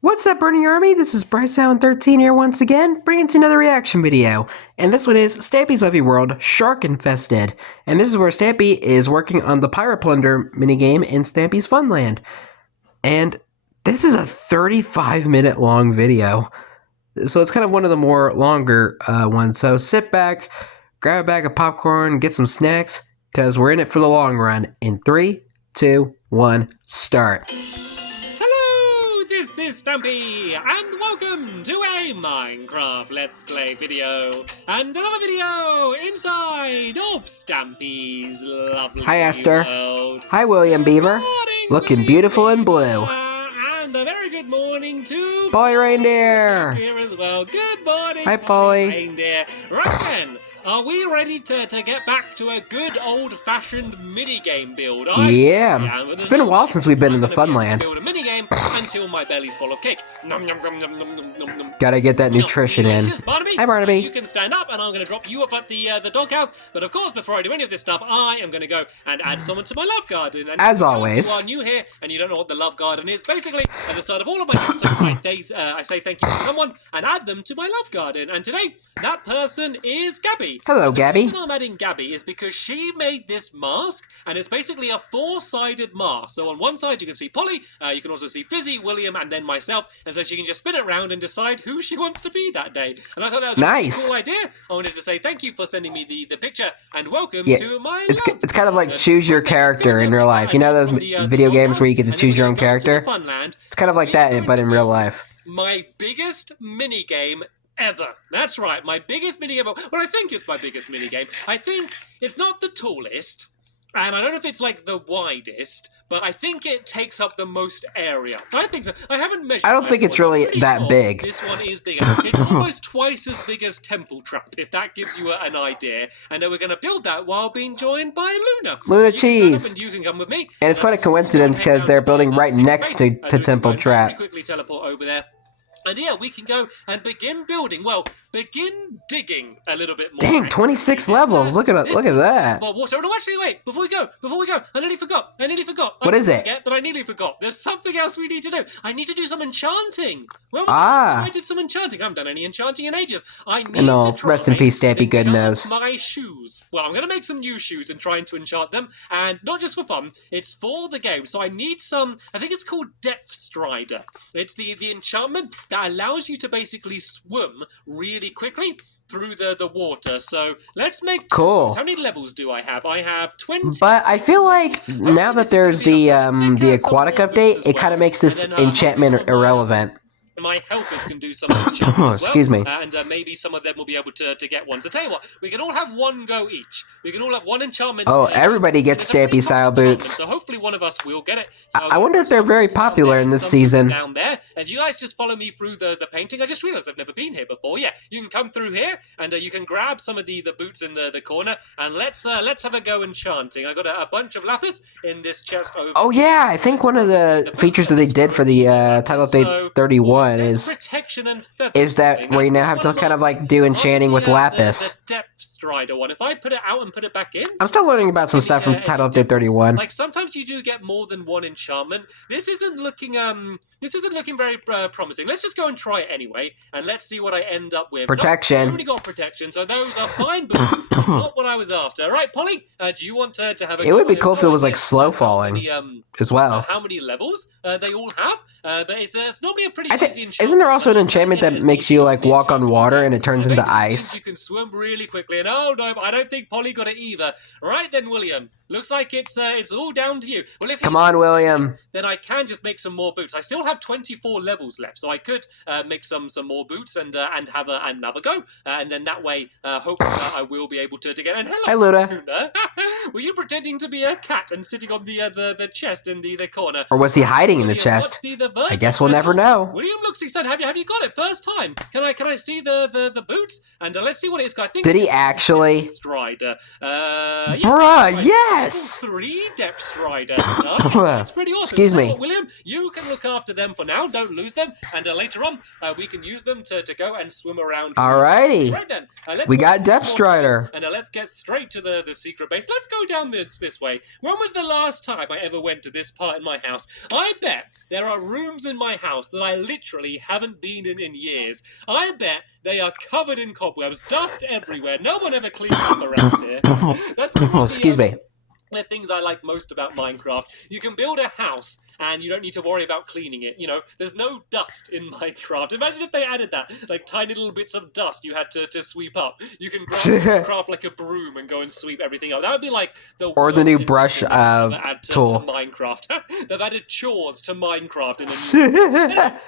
What's up, Burning Army? This is BryceAllen13 here once again, bringing to another reaction video. And this one is Stampy's Lovely World, Shark Infested. And this is where Stampy is working on the Pirate Plunder minigame in Stampy's Funland. And this is a 35-minute long video. So it's kind of one of the more longer ones. So sit back, grab a bag of popcorn, get some snacks, because we're in it for the long run. In 3, 2, 1, start. This is Stampy, and welcome to a Minecraft Let's Play video, and another video inside of Stampy's lovely Hi, Esther. world. Hi, William Beaver. Morning, Looking William beautiful in blue. And a very good morning to Polly Reindeer. here as well. Good morning, Hi, Polly. Reindeer. Right then, are we ready to get back to a good old-fashioned minigame build? Yeah. It's been a while since we've been in the Funland. Build a minigame until my belly's full of cake. Nom, nom, nom, nom, nom, nom, nom, nom. Gotta get that nutrition in. Delicious, Barnaby. Hi, Barnaby. You can stand up, and I'm going to drop you up at the doghouse. But of course, before I do any of this stuff, I am going to go and add someone to my love garden. And As if always. you are new here and you don't know what the love garden is, basically at the start of all of my episodes, I say thank you to someone and add them to my love garden. And today, that person is Gabby. Hello, And Gabby. The reason I'm adding Gabby is because she made this mask, and it's basically a four-sided mask. So on one side you can see Polly, you can also see Fizzy, William, and then myself, and so she can just spin it around and decide who she wants to be that day. And I thought that was a Nice. pretty cool idea. I wanted to say thank you for sending me the picture, and welcome Yeah, to my It's love kind of like garden. choose your Okay, let's go character to in real life. You know those from the video games doghouse, where you get to and then choose your we're own gonna go to character? the Funland. It's kind of like We're that, going but to in real build life. My biggest minigame ever. That's right, my biggest minigame. Well, I think it's my biggest minigame. I think it's not the tallest, and I don't know if it's like the widest, but I think it takes up the most area. I think so. I haven't measured. I don't think it's really that big. This one is bigger. It's almost twice as big as Temple Trap, if that gives you an idea. And then we're going to build that while being joined by Luna. Luna You can sign up Cheese. and you can come with me. And it's quite a So we'll coincidence head because down they're to building the right secret next base. to So we can Temple go and Trap. very quickly teleport over there. And yeah, we can go and begin building. Well, begin digging a little bit more. Dang, 26 levels. Look at that. Well, water. No, actually, wait. Before we go, I nearly forgot. What is it? Forget, but I nearly forgot. There's something else we need to do. I need to do some enchanting. Well, I did some enchanting. I haven't done any enchanting in ages. I need No, to try rest in peace, Stampy and enchant Goodnose. my shoes. Well, I'm going to make some new shoes and trying to enchant them. And not just for fun, it's for the game. So I need some, I think it's called Depth Strider. It's the enchantment that allows you to basically swim really quickly through the water. So let's make Cool. How many levels do I have? I have 20. But I feel like now that there's the aquatic update, it kind of makes this enchantment irrelevant. My helpers can do some enchantment as well. Excuse me. And maybe some of them will be able to get one. So tell you what, we can all have one go each. We can all have one enchantment. Oh, everybody gets Stampy style boots. So hopefully one of us will get it. So I wonder if they're very popular in this some season. down there. If you guys just follow me through the painting, I just realised I've never been here before. Yeah, you can come through here and you can grab some of the boots in the corner and let's have a go enchanting. I got a bunch of lapis in this chest over. Oh yeah, I think one of the features that they did for the title update 31 is that where you now have to kind of like do enchanting with lapis. The Depth Strider one. If I put it out and put it back in, I'm still learning about some stuff from title update 31. like sometimes you do get more than one enchantment. This isn't looking very promising. Let's just go and try it anyway, and let's see what I end up with. Protection. I already got protection, so those are fine boots. Not what I was after. All right, Polly, do you want to have a? It would be cool if it was like slow falling as well. How many levels they all have? But it's normally a pretty easy enchantment. Isn't there also an enchantment that makes you like walk on water and it turns into ice? You can swim really quickly, and oh no, I don't think Polly got it either. Right then, William. Looks like it's all down to you. Well, if Come on, William. Then I can just make some more boots. I still have 24 levels left, so I could make some more boots and have another go, and then that way, hopefully, I will be able to get. And hello, Hi, Luna. Were you pretending to be a cat and sitting on the chest in the corner? Or was he hiding in the William, chest? what's I guess we'll never know. William looks excited. Have you got it first time? Can I see the boots? And let's see what it is. I think Did he it's actually? Strider. Bruh, yeah. Yes! Level 3 Depth Strider. Nice. That's pretty awesome. Excuse me. William, you can look after them for now. Don't lose them. And later on, we can use them to go and swim around. Alrighty. Right then. We got Depth Strider. And let's get straight to the secret base. Let's go down this way. When was the last time I ever went to this part in my house? I bet there are rooms in my house that I literally haven't been in years. I bet they are covered in cobwebs, dust everywhere. No one ever cleans them around here. That's probably, Excuse me. The things I like most about Minecraft. You can build a house and you don't need to worry about cleaning it. You know, there's no dust in Minecraft. Imagine if they added that, like tiny little bits of dust you had to sweep up. You can craft like a broom and go and sweep everything up. That would be like the or the new brush tool. to Minecraft. They've added chores to Minecraft.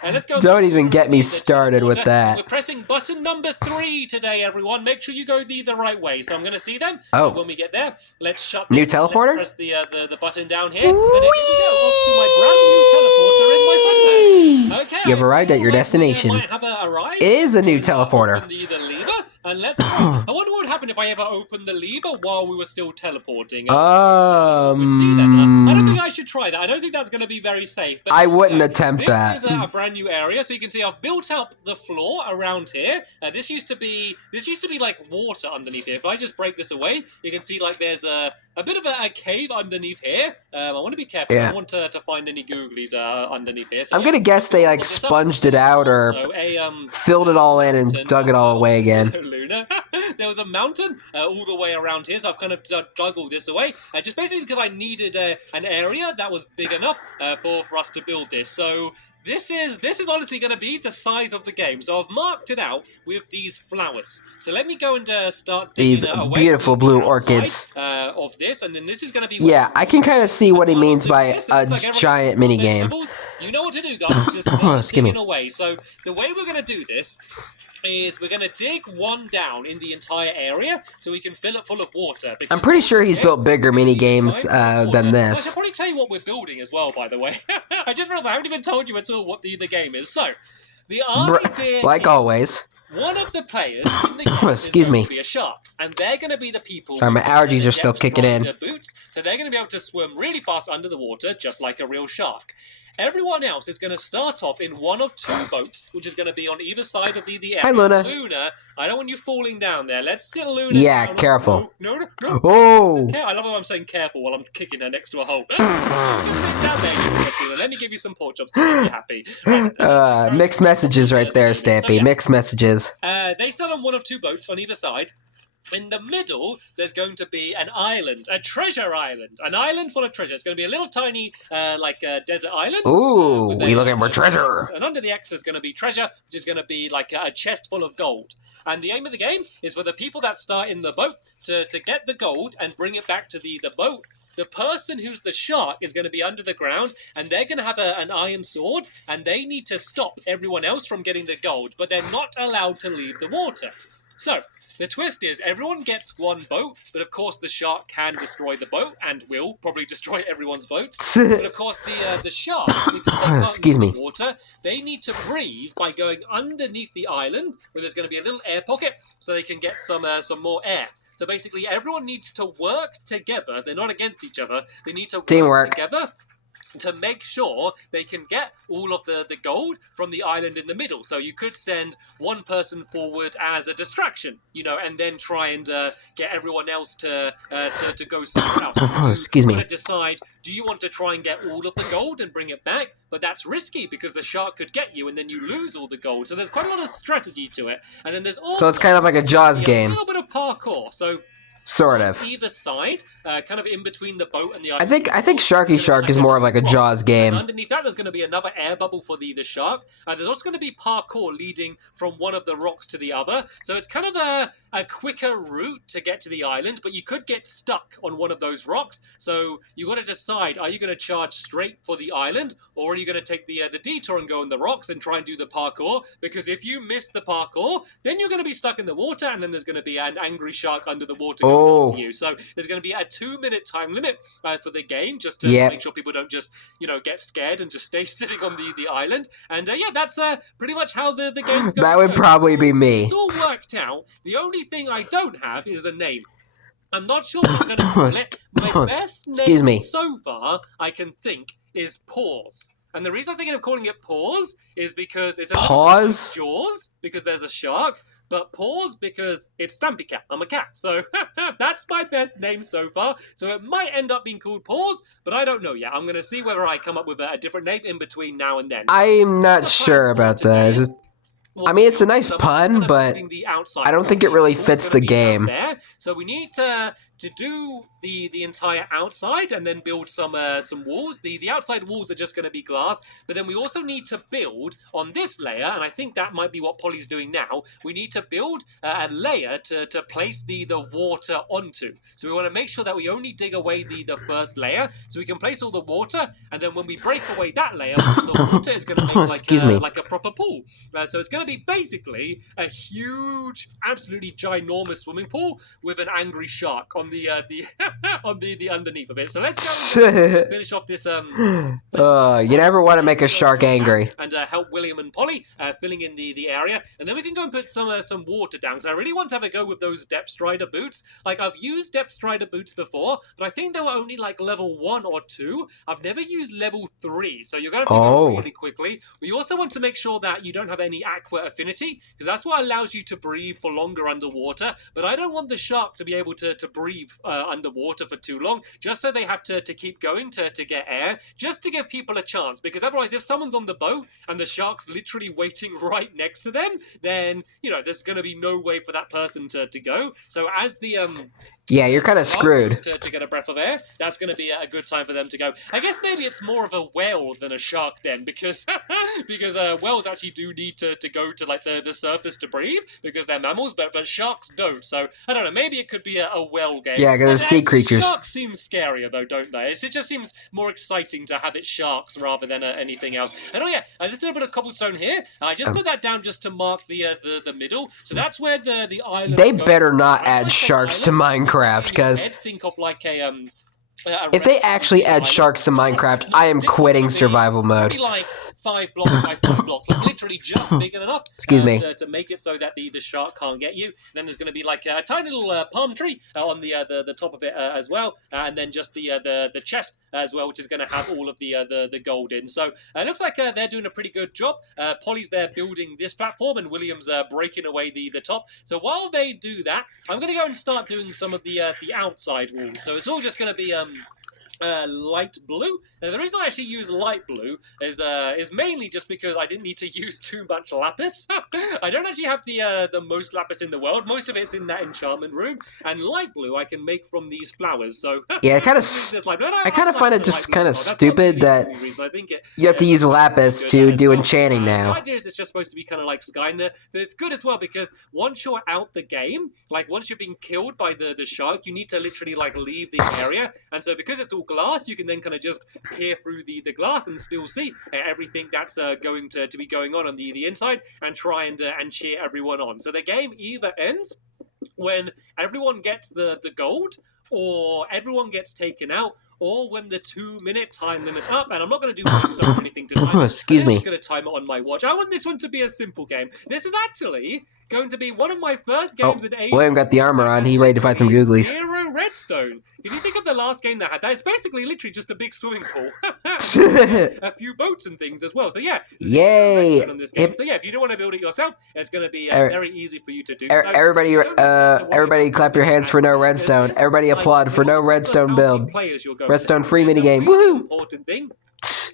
And let's go. Don't even get me started with that. We're pressing button number 3 today, everyone. Make sure you go the right way. So I'm going to see them. When we get there, let's shut this. New teleporter? Let's press the button down here. And then here we go. Off to my brand new teleporter in my fun. Okay. You've arrived at your destination. Might have arrived. It is a new teleporter. Open the lever. And let's go. I wonder what would happen if I ever opened the lever while we were still teleporting. We'll see that. I don't think I should try that. I don't think that's going to be very safe. But I wouldn't attempt that. This is a brand new area, so you can see I've built up the floor around here. This used to be like water underneath here. If I just break this away, you can see like there's a bit of a cave underneath here. I want to be careful. I don't want to find any googlies underneath here. So I'm gonna guess they like sponged it out or filled it all in and dug it all away again. Luna. There was a mountain all the way around here, so I've kind of dug all this away, just basically because I needed an area that was big enough for us to build this. So this is honestly going to be the size of the game. So I've marked it out with these flowers. So let me go and start digging these away beautiful blue orchids of this, and then this is going to be. Yeah, I can kind of see what he means by a giant mini game. You know what to do, guys. Just start digging away. So the way we're going to do this is we're going to dig one down in the entire area so we can fill it full of water. I'm pretty sure he's built bigger mini games than this. I should probably tell you what we're building as well, by the way. I just realized I haven't even told you at all what the game is. So, the idea like always. One of the players in the game is going to be a shark, and they're going to be the people. Sorry, my allergies are still kicking in. Boots, so they're going to be able to swim really fast under the water, just like a real shark. Everyone else is going to start off in one of 2 boats, which is going to be on either side of the area. Hi, Luna. Luna, I don't want you falling down there. Let's sit Luna Yeah, down. careful. No. Oh! Okay, I love how I'm saying careful while I'm kicking her next to a hole. Sit down there, Luna. Let me give you some pork chops to make you happy. Right, mixed messages right there, Stampy. So, yeah. Mixed messages. They start on one of 2 boats on either side. In the middle, there's going to be an island, a treasure island, an island full of treasure. It's going to be a little tiny, desert island. Ooh, we looking for treasure. And under the X, there's going to be treasure, which is going to be like a chest full of gold. And the aim of the game is for the people that start in the boat to get the gold and bring it back to the boat. The person who's the shark is going to be under the ground, and they're going to have an iron sword, and they need to stop everyone else from getting the gold, but they're not allowed to leave the water. So, the twist is everyone gets one boat, but of course the shark can destroy the boat and will probably destroy everyone's boats. But of course the shark, because they can't leave the water, they need to breathe by going underneath the island where there's going to be a little air pocket so they can get some more air. So basically everyone needs to work together. They're not against each other. They need to work together to make sure they can get all of the gold from the island in the middle. So you could send one person forward as a distraction, and then try and get everyone else to go somewhere else. Excuse me. You decide, do you want to try and get all of the gold and bring it back? But that's risky because the shark could get you and then you lose all the gold. So there's quite a lot of strategy to it. And then there's also... So it's kind of like a Jaws game. A little bit of parkour. So... Sort of. Either side, kind of in between the boat and the island. I think Sharky Shark is more of like a Jaws game. And underneath that, there's going to be another air bubble for the shark. There's also going to be parkour leading from one of the rocks to the other. So it's kind of a quicker route to get to the island, but you could get stuck on one of those rocks. So you got to decide, are you going to charge straight for the island, or are you going to take the detour and go on the rocks and try and do the parkour? Because if you miss the parkour, then you're going to be stuck in the water, and then there's going to be an angry shark under the water. Oh. You. So there's going to be a 2-minute time limit for the game, just to make sure people don't just get scared and just stay sitting on the island. And that's pretty much how the game's going. That would probably be me. It's all worked out. The only thing I don't have is the name. I'm not sure what I'm going to call it. My best Excuse name me. so far, I can think, is Paws. And the reason I'm thinking of calling it Paws is because it's a little bit like Jaws, because there's a shark, but Paws because it's Stampy Cat. I'm a cat. So that's my best name so far. So it might end up being called Paws, but I don't know yet. I'm going to see whether I come up with a different name in between now and then. I'm not sure about that. I mean, it's a nice pun, but I don't think it really fits the game. So we need to do the entire outside and then build some walls. The outside walls are just going to be glass, but then we also need to build on this layer, and I think that might be what Polly's doing now. We need to build a layer to place the water onto. So we want to make sure that we only dig away the first layer, so we can place all the water, and then when we break away that layer, the water is going to make like a proper pool. So it's going to be basically a huge, absolutely ginormous swimming pool with an angry shark on the on the underneath of it. So let's go and finish off this. You never want to make a shark angry. And help William and Polly filling in the area, and then we can go and put some water down. Because I really want to have a go with those depth strider boots. Like I've used depth strider boots before, but I think they were only like level 1 or 2. I've never used level 3, so you're going to have to go really quickly. We also want to make sure that you don't have any aqua affinity, because that's what allows you to breathe for longer underwater. But I don't want the shark to be able to breathe underwater for too long, just so they have to keep going to get air, just to give people a chance. Because otherwise, if someone's on the boat and the shark's literally waiting right next to them, then, you know, there's going to be no way for that person to go. So as the yeah, you're kind of screwed. To get a breath of air, that's going to be a good time for them to go. I guess maybe it's more of a whale than a shark then, because because whales actually do need to go to like the surface to breathe, because they're mammals, but sharks don't. So I don't know, maybe it could be a whale game. Yeah, because they're sea creatures. Sharks seem scarier though, don't they? It just seems more exciting to have it sharks rather than anything else. And oh yeah, I just did a bit of cobblestone here. I just put that down just to mark the middle. So that's where the island. They better not add sharks to Minecraft. Because think of like if they actually add sharks to Minecraft, I am quitting survival mode. Like 5 blocks by 5 blocks, like literally just big enough to make it so that the shark can't get you. Then there's going to be like a tiny little palm tree on the top of it as well, and then just the chest as well, which is going to have all of the gold in. So it looks like they're doing a pretty good job. Polly's there building this platform, and William's breaking away the top. So while they do that, I'm going to go and start doing some of the outside walls. So it's all just going to be light blue. Now, the reason I actually use light blue is mainly just because I didn't need to use too much lapis. I don't actually have the most lapis in the world. Most of it's in that enchantment room, and light blue I can make from these flowers. So yeah, I kind of find it just kind of stupid that you have to use lapis to do enchanting now. The idea is it's just supposed to be kind of like sky, and it's good as well because once you're out the game, like once you're being killed by the shark, you need to literally like leave the area, and so because it's all glass, you can then kind of just peer through the glass and still see everything that's going to be going on the inside, and try and cheer everyone on. So the game either ends when everyone gets the gold, or everyone gets taken out, or when the 2-minute time limit's up. And I'm not going to do one star or anything to time it. Excuse me. I'm just going to time it on my watch. I want this one to be a simple game. This is actually going to be one of my first games in ages. William got the armor on. He ready to fight some googlies. 0 redstone. If you think of the last game that had that, it's basically literally just a big swimming pool. A few boats and things as well. So yeah, yay! On this game. So yeah, if you don't want to build it yourself, it's going to be very easy for you to do. Everybody clap your hands for no redstone. Everybody applaud for no redstone build. Redstone free minigame. Woohoo! Important thing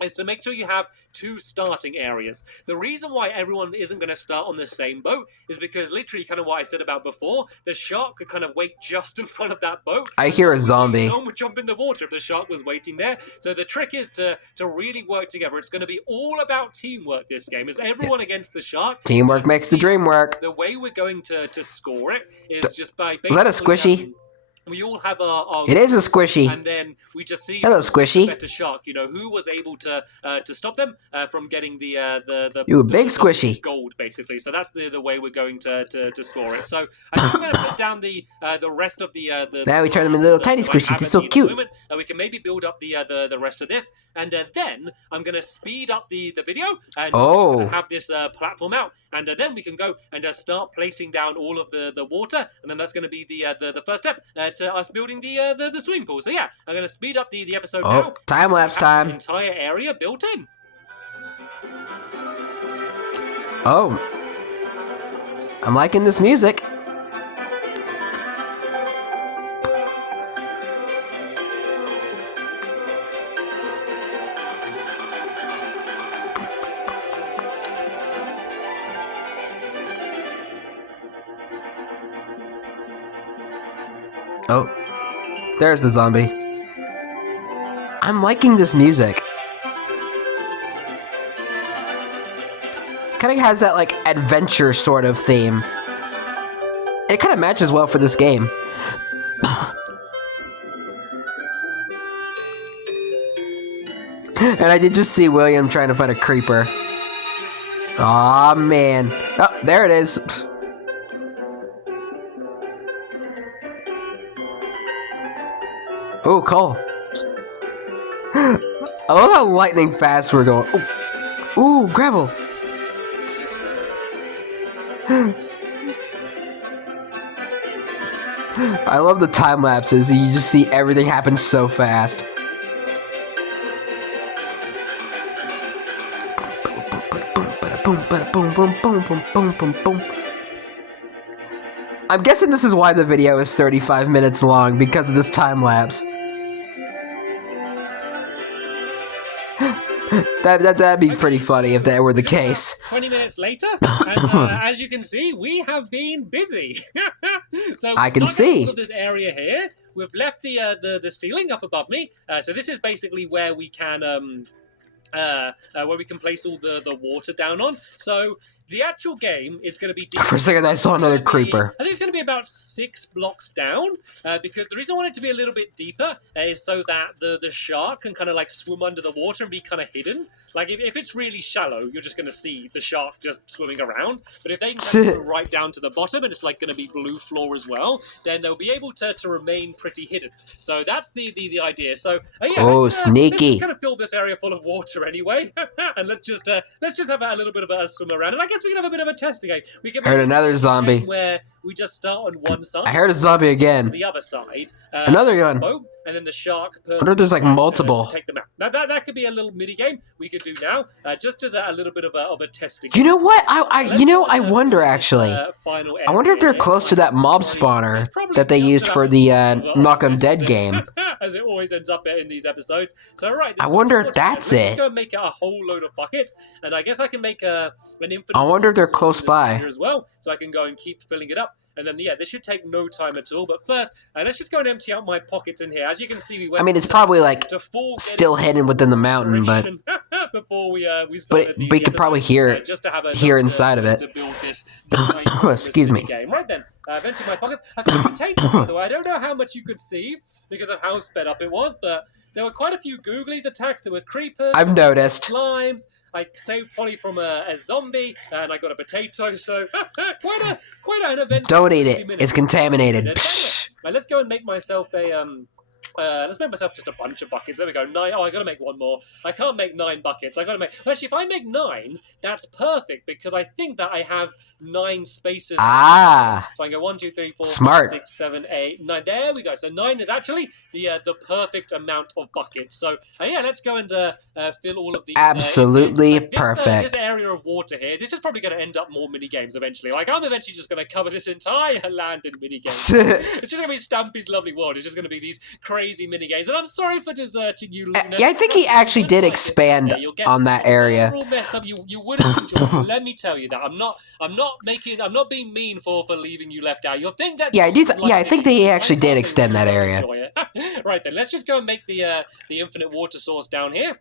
is to make sure you have 2 starting areas. The reason why everyone isn't going to start on the same boat is because literally kind of what I said about before, the shark could kind of wait just in front of that boat. I hear a zombie. No one would jump in the water if the shark was waiting there. So the trick is to really work together. It's going to be all about teamwork this game. It's everyone against the shark. Teamwork makes the dream work. The way we're going to score it is just by basically... Was that a squishy? We all have our it is a squishy. And then we just see hello squishy. Better shark, you know, who was able to stop them from getting the you a big squishy gold basically. So that's the way we're going to score it. So I think I'm going to put down the rest of the now we turn them into little tiny squishies. It's so cute. We can maybe build up the rest of this, and then I'm going to speed up the video and have this platform out, and then we can go and start placing down all of the water, and then that's going to be the first step. to us building the swimming pool. So yeah, I'm going to speed up the episode Oh, now. time-lapse The time. entire area built in. Oh. I'm liking this music. Oh, there's the zombie. I'm liking this music. Kind of has that, like, adventure sort of theme. It kind of matches well for this game. And I did just see William trying to find a creeper. Aw, man. Oh, there it is. Oh, coal. I love how lightning fast we're going. Ooh, gravel. I love the time lapses. You just see everything happen so fast. I'm guessing this is why the video is 35 minutes long, because of this time lapse. That'd be pretty funny if that were the case. 20 minutes later, and as you can see, we have been busy. So I can see all of this area here. We've left the ceiling up above me. So this is basically where we can place all the water down on. So the actual game, it's going to be deep. For a second, I saw another creeper. I think it's going to be about 6 blocks down, because the reason I want it to be a little bit deeper is so that the shark can kind of like swim under the water and be kind of hidden. Like if it's really shallow, you're just going to see the shark just swimming around. But if they can kind of go right down to the bottom and it's like going to be blue floor as well, then they'll be able to remain pretty hidden. So that's the idea. So yeah, let's sneaky. just kind of fill this area full of water anyway, and let's just have a little bit of a swim around. And I guess we can have a bit of a testing game. We can heard another zombie. Where we just start on one side. I heard a zombie again. To the other side. Another one. And then the shark. I wonder if there's like multiple. To take them out. Now that could be a little mini game we could do now, just as a little bit of a testing. You know what? I wonder actually. I wonder if they're close to that mob spawner that they used for the Knock 'em Dead game. As it always ends up in these episodes. So right. I wonder if that's it. Let's go and make a whole load of buckets, and I guess I can make an infinite. I wonder if they're close by as well, so I can go and keep filling it up. And then, yeah, this should take no time at all. But first, let's just go and empty out my pockets in here. As you can see, we went. I mean, it's probably like still hidden within the mountain, but before we started but we could probably hear it here inside of it. To build this excuse me. Game. Right then, empty my pockets. I think potato, by the way. I don't know how much you could see because of how sped up it was, but there were quite a few googlies attacks. There were creepers. I've noticed. Slimes. I saved Polly from a zombie, and I got a potato. So quite an event. Don't eat it. It's contaminated. Anyway, let's go and make myself a let's make myself just a bunch of buckets. There we go. 9. Oh, I gotta make one more. I can't make 9 buckets. I gotta make. Actually, if I make 9, that's perfect because I think that I have 9 spaces. Ah. So I can go 1, 2, 3, 4, Smart. 5, 6, 7, 8, 9. There we go. So 9 is actually the perfect amount of buckets. So yeah, let's go and fill all of these. Absolutely perfect. This area of water here. This is probably going to end up more mini games eventually. Like I'm eventually just going to cover this entire land in mini games. It's just going to be Stampy's Lovely World. It's just going to be these crazy mini games. And I'm sorry for deserting you, Luna. Yeah, I think he actually did expand on that area. All messed up. You would have enjoyed it. Let me tell you that. I'm not being mean for leaving you left out. You'll think that. Yeah, I think they actually did extend that area. Right then, let's just go and make the infinite water source down here.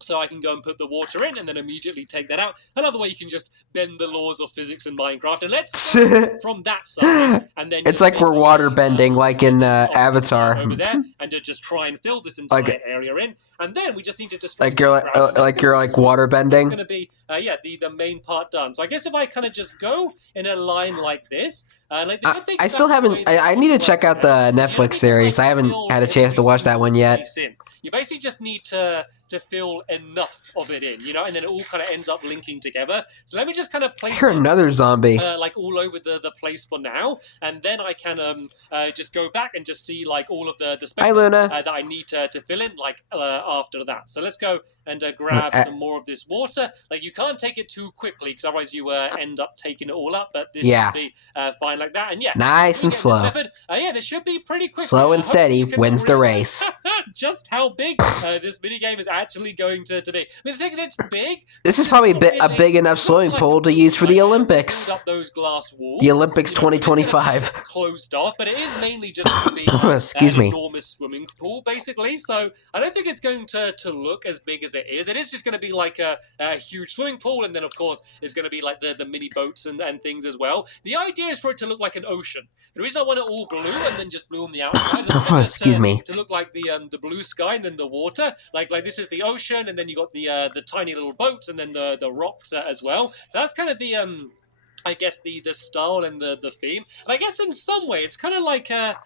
So I can go and put the water in and then immediately take that out. Another way you can just bend the laws of physics in Minecraft. And let's go from that side. And then it's like we're water bending like in Avatar. Over there, and to just try and fill this entire area in. And then we just need to just... you're water bending? It's going to be, the main part done. So I guess if I kind of just go in a line like this, Like the good thing I about still the haven't. way that I need to water check works out the now is you don't Netflix need to, series. I like, haven't build had a chance to every watch that single one yet. space in. You basically just need to fill enough of it in, and then it all kind of ends up linking together. So let me just kind of I place hear them another zombie. like all over the place for now, and then I can just go back and just see like all of the Hi, spaces Luna. that I need to fill in like after that. So let's go and grab some more of this water. Like you can't take it too quickly because otherwise you end up taking it all up. But this should be fine like that. And yeah, Nice and slow. This method, this should be pretty quick. Slow and steady wins the race. Just how big this mini game is actually going to be. I mean, the thing is, it's big. This is probably a big enough swimming pool to use for the Olympics. Up those glass walls. The Olympics 2025. Closed off, but it is mainly just going to be Excuse an me. enormous swimming pool, basically. So I don't think it's going to look as big as it is. It is just going to be like a huge swimming pool, and then of course it's going to be like the mini boats and things as well. The idea is for it to look like an ocean. The reason I want it all blue and then just blue on the outside is excuse me, to look like the blue sky and then the water. Like this is the ocean, and then you got the tiny little boats, and then the rocks as well. So that's kind of the I guess the style and the theme. And I guess in some way it's kind of like a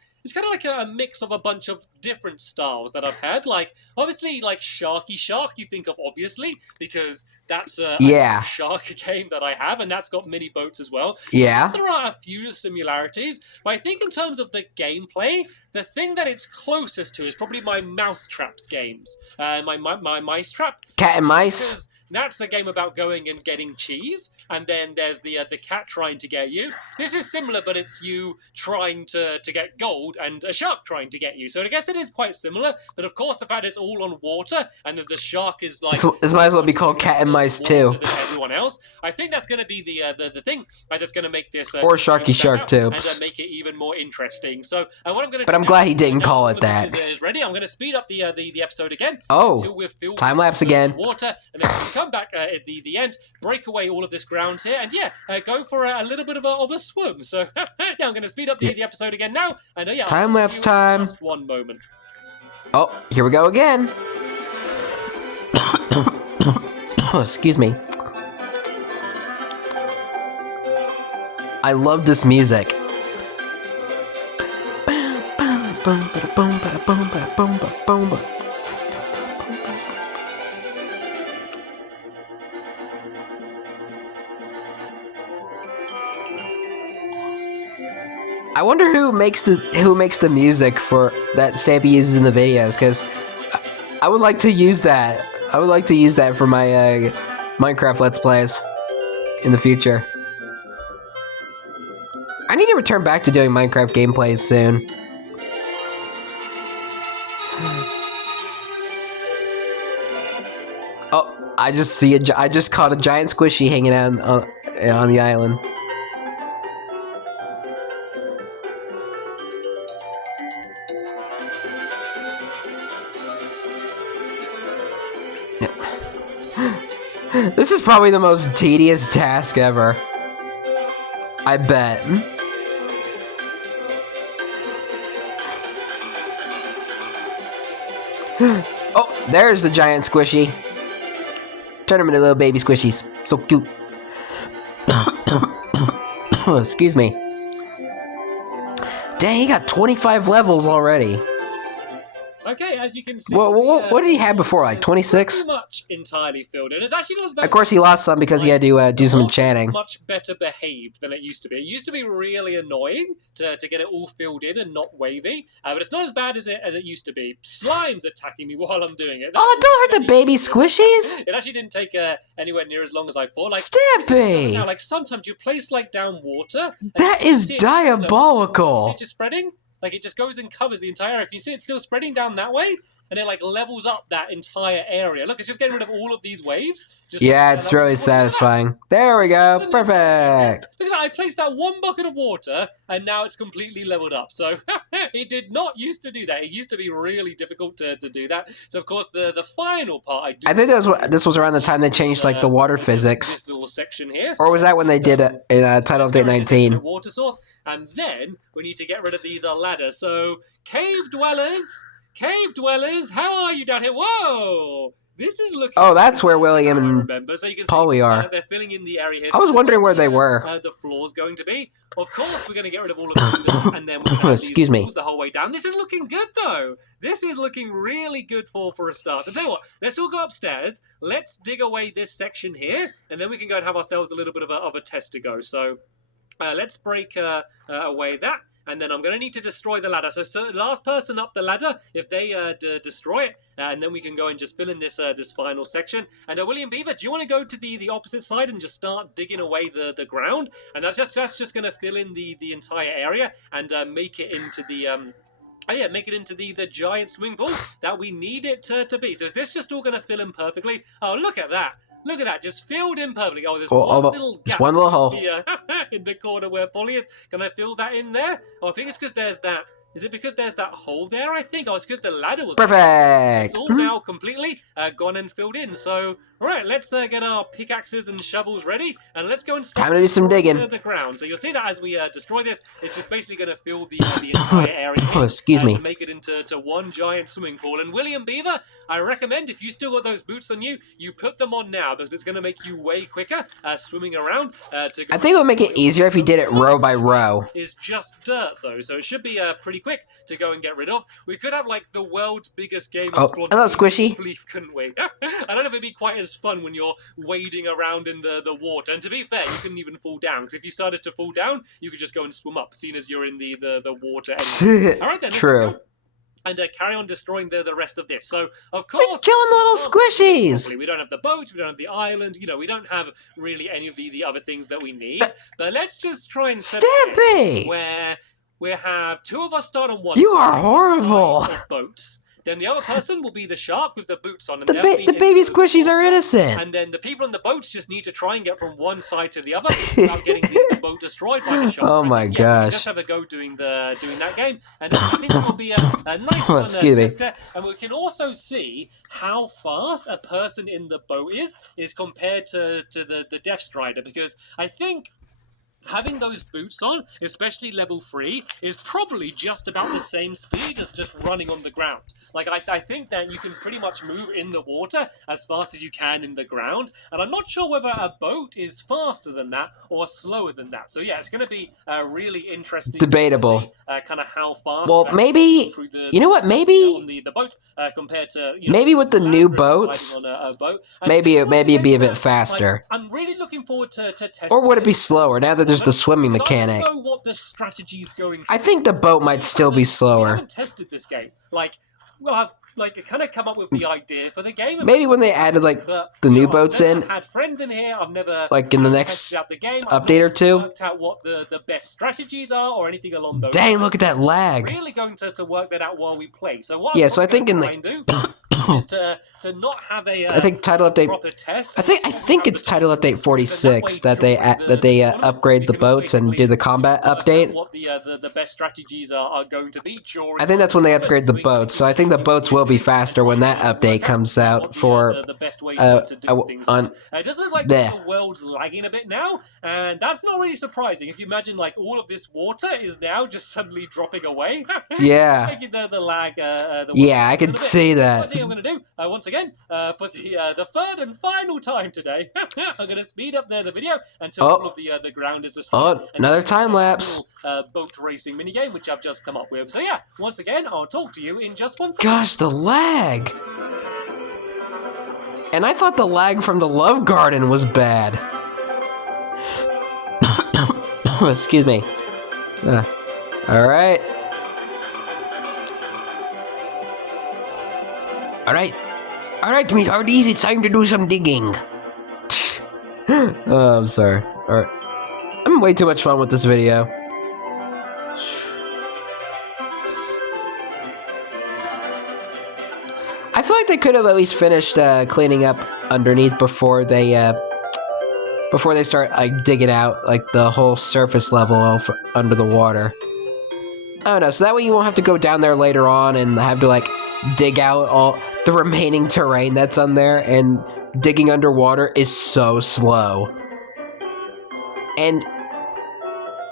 mix of a bunch of different styles that I've had. Like obviously like Sharky Shark you think of obviously because that's a shark game that I have, and that's got mini boats as well. Yeah. There are a few similarities, but I think in terms of the gameplay, the thing that it's closest to is probably my Mousetraps games. My Mice Trap. Cat and Mice. Because that's the game about going and getting cheese, and then there's the cat trying to get you. This is similar, but it's you trying to get gold and a shark trying to get you. So I guess it is quite similar, but of course the fact it's all on water and that the shark is like... This might as well be called Cat and Mice too. Than everyone else. I think that's going to be the thing that's going to make this... or Sharky Shark too. And make it even more interesting. So what I'm going to But I'm glad he didn't call it that. Is ready. I'm going to speed up the episode again. Oh, time lapse again. Water, and then come back at the end, break away all of this ground here, and go for a little bit of a swim. So I'm going to speed up the episode again now, and time lapse time. Just one moment. Oh, here we go again. Oh, excuse me. I love this music. I wonder who makes the music for that Stampy uses in the videos, because I would like to use that. I would like to use that for my Minecraft Let's Plays in the future. I need to return back to doing Minecraft gameplays soon. Oh, I just caught a giant squishy hanging out on the island. This is probably the most tedious task ever. I bet. Oh, there's the giant squishy. Turn them into little baby squishies. So cute. Excuse me. Dang, he got 25 levels already. Okay, as you can see... what did he have before, like 26? Pretty much entirely filled in. It's actually not as bad. Of course, he lost some because he had to do some enchanting. Much better behaved than it used to be. It used to be really annoying to get it all filled in and not wavy, but it's not as bad as it used to be. Slime's attacking me while I'm doing it. Oh, don't hurt the baby squishies! It actually didn't take anywhere near as long as I thought. Like, Stampy! now, like sometimes you place like down water. That is diabolical. You see it just spreading? Like, it just goes and covers the entire area. Can you see it still spreading down that way? And it, like, levels up that entire area. Look, it's just getting rid of all of these waves. Yeah, it's really satisfying. There we go. Perfect. Look at that. I placed that one bucket of water, and now it's completely leveled up. So, it did not used to do that. It used to be really difficult to do that. So, of course, the final part I think this was around the time they changed, like, the water physics. This little section here. Or was that when they did it in Title Update 19? Water source. And then we need to get rid of the ladder. So, cave dwellers, how are you down here? Whoa! This is looking. Oh, that's where William I and remember. So you can Polly see are. they're filling in the area here. I was wondering where they were. The floor's going to be. Of course, we're going to get rid of all of this dirt, and then we're going to have Excuse these me. walls the whole way down. This is looking good, though. This is looking really good for a start. So tell you what, let's all go upstairs. Let's dig away this section here, and then we can go and have ourselves a little bit of a test to go. So let's break away that. And then I'm going to need to destroy the ladder. So last person up the ladder, if they destroy it, and then we can go and just fill in this this final section. And William Beaver, do you want to go to the opposite side and just start digging away the ground? And that's just going to fill in the entire area and make it into the make it into the giant swimming pool that we need it to be. So is this just all going to fill in perfectly? Oh, look at that. Look at that, just filled in perfectly. Oh, there's one little gap. Just one little hole. In the corner where Polly is. Can I fill that in there? Oh, I think it's because there's that. Is it because there's that hole there, I think? Oh, it's because the ladder was... Perfect! It's all now completely gone and filled in. So, all right, let's get our pickaxes and shovels ready, and let's go and start time to do some digging. The ground. So you'll see that as we destroy this, it's just basically going to fill the entire area here, Excuse me. to make it into one giant swimming pool. And William Beaver, I recommend if you still got those boots on you, you put them on now, because it's going to make you way quicker swimming around. I think it would make it easier if you did it row by row. Is just dirt, though, so it should be pretty quick to go and get rid of. We could have, like, the world's biggest game of squad. Hello, Squishy. Belief, couldn't we? I don't know if it'd be quite as fun when you're wading around in the water. And to be fair, you couldn't even fall down, because if you started to fall down, you could just go and swim up, seeing as you're in the water anyway. All right, then. True. And carry on destroying the rest of this. So, of course... We're killing the little squishies! We don't have the boat, we don't have the island, you know, we don't have really any of the other things that we need. But let's just try and set Stampy! Where we have two of us start on one You side, are horrible! Of boats. Then the other person will be the shark with the boots on. And The baby squishies are innocent. And then the people on the boats just need to try and get from one side to the other without getting the boat destroyed by the shark. Oh my gosh. Just have a go doing that game. And I think it will be a nice fun test there. And we can also see how fast a person in the boat is compared to the Death Strider. Because I think... having those boots on, especially level 3, is probably just about the same speed as just running on the ground. Like, I think that you can pretty much move in the water as fast as you can in the ground, and I'm not sure whether a boat is faster than that or slower than that. So yeah, it's going to be really interesting. Debatable. To see, kind of how fast. Well, maybe you know what? Maybe on the boats compared to maybe with the new boats, on a boat. maybe it'd be a bit faster. Like, I'm really looking forward to testing. Or would it be slower now that there's the swimming mechanic? I don't know what the strategy's going. I think the boat might still be slower. We haven't tested this game. Like, we'll have kind of come up with the idea for the game. Maybe when they added the new boats in. I've had friends in here. I've never in the next out the game. update or two. Worked out what the best strategies are or anything along those. Dang! lines. Look at that lag. Really going to work that out while we play. So what? Yeah. So I think in the. Is to not have a I think title update. Proper test. I think it's title update 46 that they upgrade the boats and do the combat update. What the best strategies are going to be during. I think that's when they upgrade the boats. So I think the boats will be faster when that update comes out for the best way to do things. On it doesn't look like the world's lagging a bit now, and that's not really surprising. If you imagine all of this water is now just suddenly dropping away. Yeah. Making the lag. Yeah, I could see that. So I think I'm going to do once again for the third and final time today. I'm going to speed up the video until all of the ground is destroyed. Oh, another time lapse. Boat racing minigame which I've just come up with. So yeah, once again, I'll talk to you in just 1 second. Gosh, the lag. And I thought the lag from the Love Garden was bad. Excuse me. All right. Alright, meathearties, it's time to do some digging. Oh, I'm sorry. Alright. I'm having way too much fun with this video. I feel like they could have at least finished cleaning up underneath before they start digging out the whole surface level of under the water. I don't know, so that way you won't have to go down there later on and have to dig out all the remaining terrain that's on there, and digging underwater is so slow. And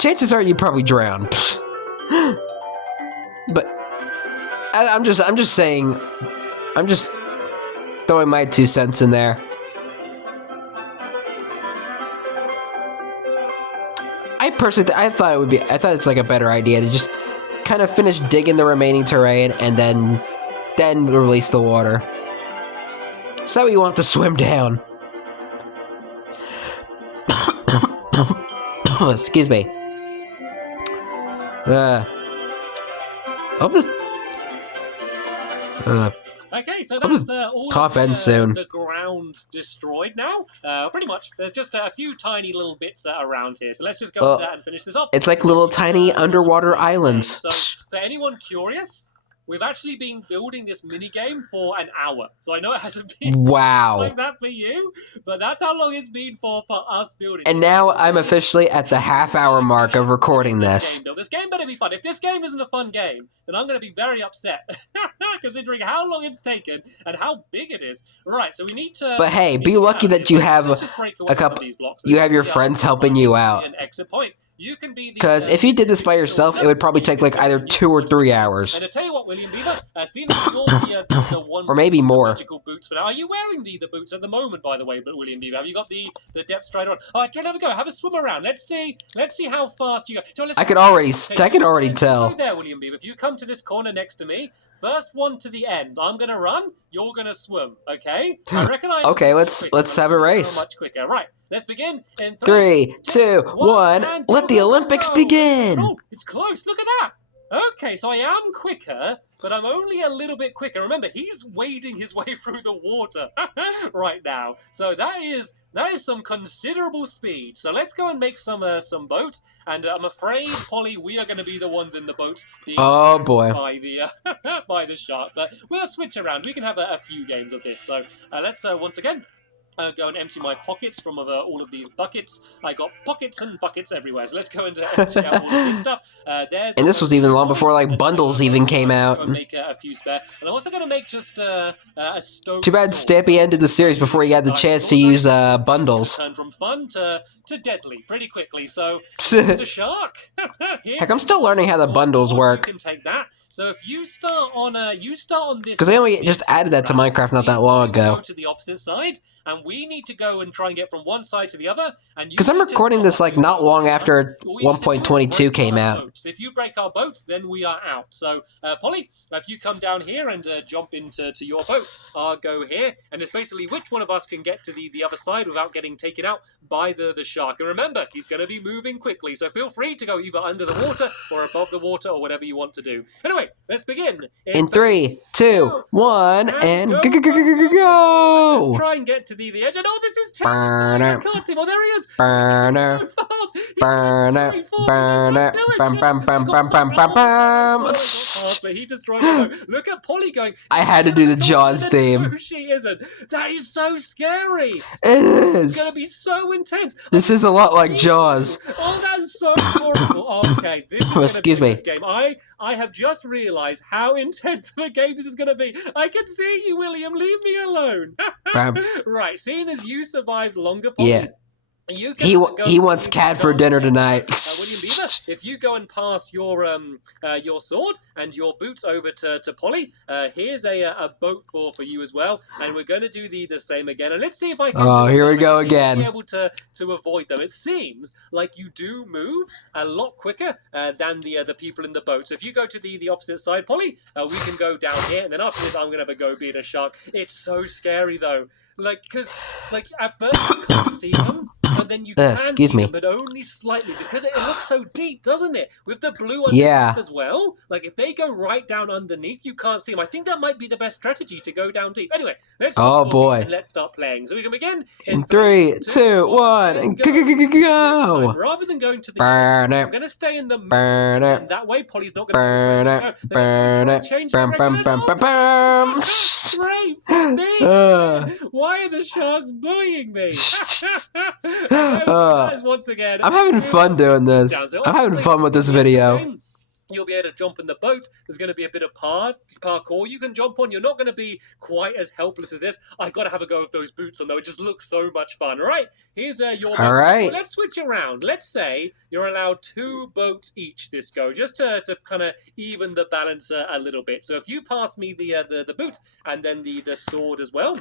chances are you'd probably drown. But I'm just saying, throwing my 2 cents in there. I thought it's like a better idea to just kind of finish digging the remaining terrain and then release the water. So that way you want to swim down. Excuse me. Okay, so that's all of the ground destroyed now. Pretty much. There's just a few tiny little bits around here. So let's just go with that and finish this off. It's like little tiny underwater islands. So for anyone curious, we've actually been building this minigame for an hour. So I know it hasn't been like that for you, but that's how long it's been for us building. And now I'm officially at the half-hour mark of recording this. This game better be fun. If this game isn't a fun game, then I'm going to be very upset, considering how long it's taken and how big it is. Right, so we need to... But hey, be lucky that you have a couple... You have your friends helping you out. An exit point. You can be the... Because if you did this by yourself, it would probably take like either 2 or 3 hours. And I tell you what, William Beaver, seeing as you're the one or maybe more. Magical boots for now. Are you wearing the boots at the moment, by the way, William Beaver? Have you got the depth stride on? All right, do you want to have a go? Have a swim around. Let's see how fast you go. So I can already tell. There, William Beaver. If you come to this corner next to me, first one to the end. I'm gonna run. You're gonna swim. Okay? I reckon Okay, let's have a race. Much quicker. Right. Let's begin in 3, 2, 1. Let the Olympics begin. Oh, it's close. Look at that. Okay, so I am quicker, but I'm only a little bit quicker. Remember, he's wading his way through the water right now. So that is some considerable speed. So let's go and make some boats. And I'm afraid, Polly, we are going to be the ones in the boats being by the by the shark. But we'll switch around. We can have a few games of this. So let's once again go and empty my pockets from all of these buckets. I got pockets and buckets everywhere. So let's go and empty out all of this stuff. And this was even long before like bundles even came out. And make a few spare. And I'm also going to make just a stone. Too bad Stampy ended the series before he had the chance to use bundles. Turn from fun to deadly pretty quickly. So the shark. Heck, I'm still learning how the bundles work. You can take that. So if you start on this, because they only just added that to Minecraft not that long ago. Go to the opposite side, and we need to go and try and get from one side to the other. And because I'm recording this like not long after 1.22 came out. If you break our boats, then we are out. So Polly, if you come down here and jump into your boat, I'll go here, and it's basically which one of us can get to the other side without getting taken out by the shark. And remember, he's going to be moving quickly, so feel free to go either under the water or above the water or whatever you want to do. Anyway, let's begin. In 3, 2, 1, and go! Let's try and get to the edge. And oh, this is terrible. I can't see him. Oh, there he is. Burner. So fast. But he destroyed the boat. Look at Polly going. I had to do the Jaws theme. No, she isn't. That is so scary. It is. It's going to be so intense. This is a lot like Jaws. Oh, that's so horrible. Okay, this is going to be a good game. I have just realized how intense of a game this is going to be. I can see you, William. Leave me alone. Right, seeing as you survived longer, Polly, yeah. He wants cat for dinner tonight. William Beaver, if you go and pass your sword and your boots over to Polly, here's a boat for you as well, and we're going to do the same again. And let's see if I can. Oh, here we go again. Be able to avoid them. It seems like you do move a lot quicker than the people in the boat. So if you go to the opposite side, Polly, we can go down here, and then after this, I'm going to have a go being a shark. It's so scary though, because at first you can't see them. And then you can see them, but only slightly, because it looks so deep, doesn't it? With the blue underneath as well. Like, if they go right down underneath, you can't see them. I think that might be the best strategy, to go down deep. Anyway, let's start playing. So we can begin in 3, 2, 1, and go! Rather than going to the edge, I'm going to stay in the middle, and that way Polly's not going to change direction. Great for me! Why are the sharks bullying me? Once again, I'm having fun doing this. I'm having fun with this video. You'll be able to jump in the boat. There's going to be a bit of parkour you can jump on. You're not going to be quite as helpless as this. I got to have a go with those boots on, though. It just looks so much fun. All right, here's your. All right. Well, let's switch around. Let's say you're allowed 2 boats each this go, just to kind of even the balance a little bit. So if you pass me the boots and then the sword as well.